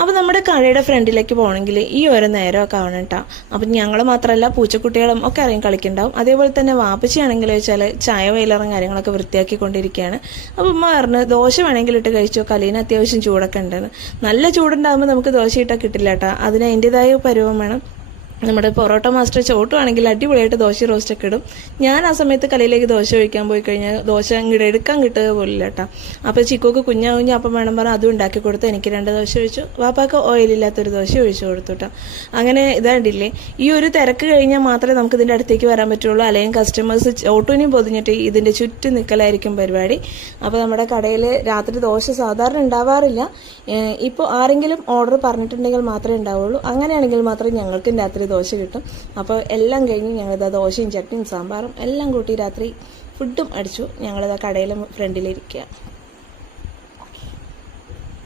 അപ്പോൾ നമ്മുടെ കടയുടെ ഫ്രണ്ടിലേക്ക് പോകണമെങ്കിൽ ഈ ഒരു നേരമൊക്കെ ആവണം കേട്ടോ. അപ്പം ഞങ്ങൾ മാത്രമല്ല പൂച്ചക്കുട്ടികളും ഒക്കെ ഇറങ്ങി കളിക്കുന്നുണ്ടാവും. അതേപോലെ തന്നെ വാപ്പച്ചിയാണെങ്കിൽ വെച്ചാൽ ചായ വെയിലറും കാര്യങ്ങളൊക്കെ വൃത്തിയാക്കിക്കൊണ്ടിരിക്കുകയാണ്. അപ്പോൾ ഉമ്മ പറഞ്ഞ് ദോശ വേണമെങ്കിൽ ഇട്ട് കഴിച്ചോ, കലീന് അത്യാവശ്യം ചൂടൊക്കെ ഉണ്ടെന്ന്. നല്ല ചൂടുണ്ടാകുമ്പോൾ നമുക്ക് ദോശ ഇട്ടാൽ കിട്ടില്ല കേട്ടോ, അതിന് അതിൻ്റെതായ പരുവം വേണം. നമ്മുടെ പൊറോട്ട മാസ്റ്റർ ചോട്ടുവാണെങ്കിൽ അടിപൊളിയായിട്ട് ദോശ റോസ്റ്റൊക്കെ ഇടും. ഞാൻ ആ സമയത്ത് കലയിലേക്ക് ദോശ ഒഴിക്കാൻ പോയി കഴിഞ്ഞാൽ ദോശ അങ്ങോട്ട് എടുക്കാൻ കിട്ടുക പോലില്ല കേട്ടോ. അപ്പോൾ ചിക്കുക്ക് കുഞ്ഞാവുഞ്ഞ അപ്പം വേണം പറഞ്ഞാൽ അതും ഉണ്ടാക്കി കൊടുത്ത് എനിക്ക് 2 ദോശ ഒഴിച്ചു, വാപ്പാക്ക് ഓയിലില്ലാത്തൊരു ദോശ ഒഴിച്ചു കൊടുത്തു കേട്ടോ. അങ്ങനെ ഇതാണ്ടില്ലേ, ഈ ഒരു തിരക്ക് കഴിഞ്ഞാൽ മാത്രമേ നമുക്ക് ഇതിൻ്റെ അടുത്തേക്ക് വരാൻ പറ്റുള്ളൂ. അല്ലെങ്കിൽ കസ്റ്റമേഴ്സ് ചോട്ടുവിനെയും പൊതിഞ്ഞിട്ട് ഇതിൻ്റെ ചുറ്റും നിൽക്കലായിരിക്കും പരിപാടി. അപ്പോൾ നമ്മുടെ കടയിൽ രാത്രി ദോശ സാധാരണ ഉണ്ടാവാറില്ല. ഇപ്പോൾ ആരെങ്കിലും ഓർഡർ പറഞ്ഞിട്ടുണ്ടെങ്കിൽ മാത്രമേ ഉണ്ടാവുള്ളൂ. അങ്ങനെയാണെങ്കിൽ മാത്രമേ ഞങ്ങൾക്കും രാത്രി ദോശ കിട്ടും. അപ്പോൾ എല്ലാം കഴിഞ്ഞ് ഞങ്ങളിതാ ദോശയും ചട്നിയും സാമ്പാറും എല്ലാം കൂട്ടി രാത്രി ഫുഡും അടിച്ചു. ഞങ്ങളിതാ കടയിലെ ഫ്രണ്ടിലിരിക്കുക.